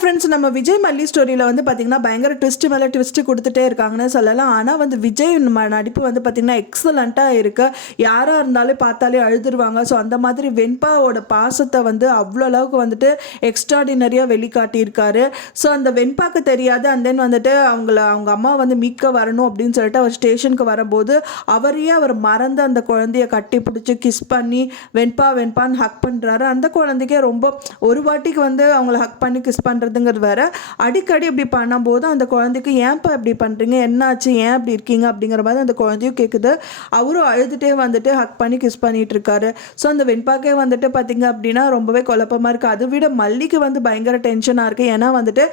Friends, நம்ம விஜய் மல்லி ஸ்டோரியில் வந்து பார்த்திங்கன்னா பயங்கர ட்விஸ்ட் மேலே ட்விஸ்ட்டு கொடுத்துட்டே இருக்காங்கன்னு சொல்லலாம். ஆனால் வந்து விஜய் நடிப்பு வந்து பார்த்திங்கன்னா எக்ஸலண்ட்டாக இருக்குது. யாராக இருந்தாலும் பார்த்தாலே அழுதுருவாங்க. ஸோ அந்த மாதிரி வெண்பாவோட பாசத்தை வந்து அவ்வளோ அளவுக்கு வந்துட்டு எக்ஸ்ட்ராடினரியாக வெளிக்காட்டியிருக்காரு. ஸோ அந்த வெண்பாக்கு தெரியாது. அண்ட் தென் வந்துட்டு அவங்க அம்மா வந்து மீட்க வரணும் அப்படின்னு சொல்லிட்டு அவர் ஸ்டேஷனுக்கு வரும்போது அவரையே அவர் மறந்து அந்த குழந்தைய கட்டி பிடிச்சி கிஸ் பண்ணி வெண்பான்னு ஹக் பண்ணுறாரு. அந்த குழந்தைக்கே ரொம்ப ஒரு வாட்டிக்கு வந்து அவங்கள ஹக் பண்ணி கிஸ் பண்ணுறதுங்கிறது வேற. அடிக்கடி இப்படி பண்ணும்போது அந்த குழந்தைக்கு ஏன்ப்பா இப்படி பண்ணுறீங்க, என்னாச்சு, ஏன் இப்படி இருக்கீங்க அப்படிங்கிற மாதிரி அந்த குழந்தையும் கேட்குது. அவரும் அழுதுகிட்டே வந்துட்டு ஹக் பண்ணி கிஸ் பண்ணிட்டு இருக்காரு. ஸோ அந்த வெண்பாக்கே வந்துட்டு பார்த்தீங்க அப்படின்னா ரொம்பவே குழப்பமாக இருக்குது. அதை விட மல்லிக்கு வந்து பயங்கர டென்ஷனாக இருக்குது. ஏன்னா வந்துட்டு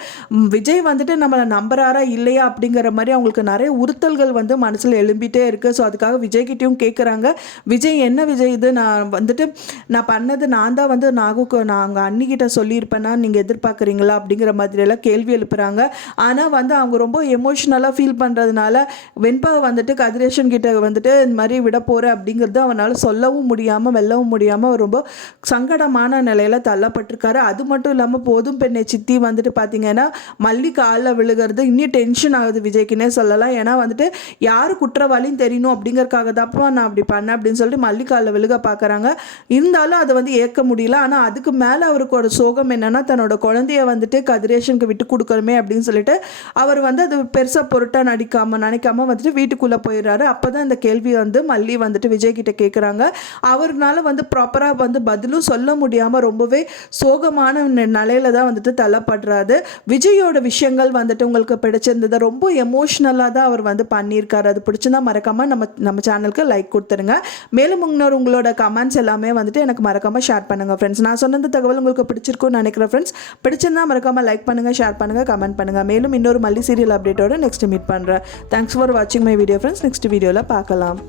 விஜய் வந்துட்டு நம்மளை நம்புறாரா இல்லையா அப்படிங்கிற மாதிரி அவங்களுக்கு நிறைய உறுத்தல்கள் வந்து மனசில் எழும்பிட்டே இருக்குது. ஸோ அதுக்காக விஜய்கிட்டையும் கேட்குறாங்க, விஜய் என்ன விஜய் இது, நான் பண்ணது நான் தான் வந்து நாகுக்கு நாங்கள் அன்னிக்கிட்ட சொல்லியிருப்பேன்னா நீங்கள் எதிர்பார்க்குறீங்களா அப்படிங்கிற மாதிரியெல்லாம் கேள்வி எழுப்புறாங்க. ஆனால் வந்து அவங்க ரொம்ப எமோஷ்னலாக ஃபீல் பண்ணுறதுனால வெண்பாவை வந்துட்டு கதிரேஷன் கிட்ட வந்துட்டு இந்த மாதிரி விட போகிறேன் அப்படிங்கிறது அவனால் சொல்லவும் முடியாமல் வெல்லவும் முடியாமல் அவர் ரொம்ப சங்கடமான நிலையில் தள்ளப்பட்டிருக்காரு. அது மட்டும் இல்லாமல் போதும் பெண்ணை சித்தி வந்துட்டு பார்த்தீங்கன்னா மல்லி காலில் விழுகிறது இன்னும் டென்ஷன் ஆகுது விஜய்க்குன்னே சொல்லலாம். ஏன்னா வந்துட்டு யார் குற்றவாளின்னு தெரியணும் அப்படிங்கிறதுக்காக தான்ப்பா நான் அப்படி பண்ணேன் அப்படின்னு சொல்லிட்டு மல்லி காலில் விழுக பார்க்குறாங்க. இருந்தாலும் அதை வந்து ஏற்க முடியல. ஆனால் அதுக்கு மேலே அவருக்கு ஒரு சோகம் என்னன்னா தன்னோட குழந்தைய வந்துட்டு கதிரேஷனுக்கு விட்டு கொடுக்கணுமே அப்படின்னு சொல்லிட்டு அவர் வந்து அது பெருசாக பொருட்டாக நினைக்காம வந்துட்டு வீட்டுக்குள்ளே போயிடுறாரு. அப்போ தான் இந்த கேள்வி வந்து மல்லி வந்துட்டு விஜய் கிட்ட கேட்குறாங்க. அவர்னால வந்து ப்ராப்பராக வந்து பதிலும் சொல்ல முடியாமல் ரொம்பவே சோகமான நிலையில தான் வந்துட்டு தள்ளப்படுறாரு. விஜயோட விஷயங்கள் வந்துட்டு உங்களுக்கு பிடிச்சிருந்தது, ரொம்ப எமோஷ்னலாக தான் அவர் வந்து பண்ணியிருக்காரு. அது பிடிச்சிருந்தா மறக்காமல் நம்ம சேனலுக்கு லைக் கொடுத்துருங்க. மேலும் உங்களோட கமெண்ட்ஸ் எல்லாமே வந்துட்டு எனக்கு மறக்காமல் ஷேர் பண்ணுங்கள் ஃப்ரெண்ட்ஸ். நான் சொன்ன தகவல் உங்களுக்கு பிடிச்சிருக்கும்னு நினைக்கிறேன் ஃப்ரெண்ட்ஸ். பிடிச்சிருந்தா மறக்காமல் லைக் பண்ணுங்கள், ஷேர் பண்ணுங்கள், கமெண்ட் பண்ணுங்கள். மேலும் இன்னொரு மல்லி சீரியல் அப்டேட்டோட நெக்ஸ்ட் மீட் பண்ணுறேன். தேங்க்ஸ் ஃபார் வாட்சிங் மை வீடியோ ஃப்ரெண்ட்ஸ். நெக்ஸ்ட் வீடியோவில் பார்க்கலாம்.